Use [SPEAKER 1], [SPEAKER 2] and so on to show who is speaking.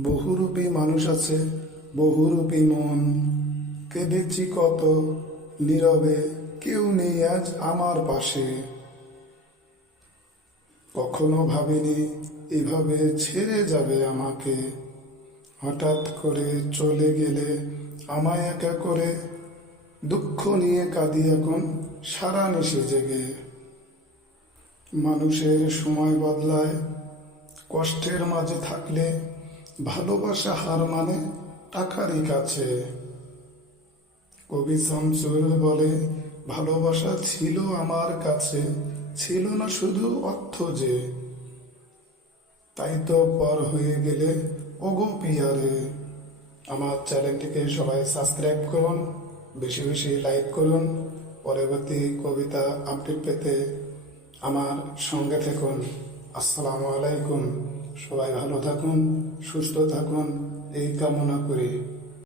[SPEAKER 1] বহুরূপী মানুষ আছে, বহুরূপী মন। কেঁদেছি কত নীরবে, কেউ নেই আজ আমার পাশে। কখনো ভাবিনি এভাবে ছেড়ে যাবে আমাকে। হঠাৎ করে চলে গেলে আমায় একা করে দুঃখ নিয়ে কাঁদি এখন সারা নিশে জেগে। মানুষের সময় বদলায়, কষ্টের মাঝে থাকলে ভালোবাসা হার মানে টাকারই কাছে। কবি শামসুর বলে, ভালোবাসা ছিল আমার কাছে, ছিল না শুধু অর্থ যে। তাই তো পর হয়ে গেলে, ওগো পিয়ারে। আমার চ্যানেলটিকে সবাই সাবস্ক্রাইব করুন, বেশি বেশি লাইক করুন, পরবর্তী কবিতা আপডেট পেতে আমার সঙ্গে থাকুন। আসসালামু আলাইকুম। সবাই ভালো থাকুন সুস্থ থাকুন এই কামনা করি।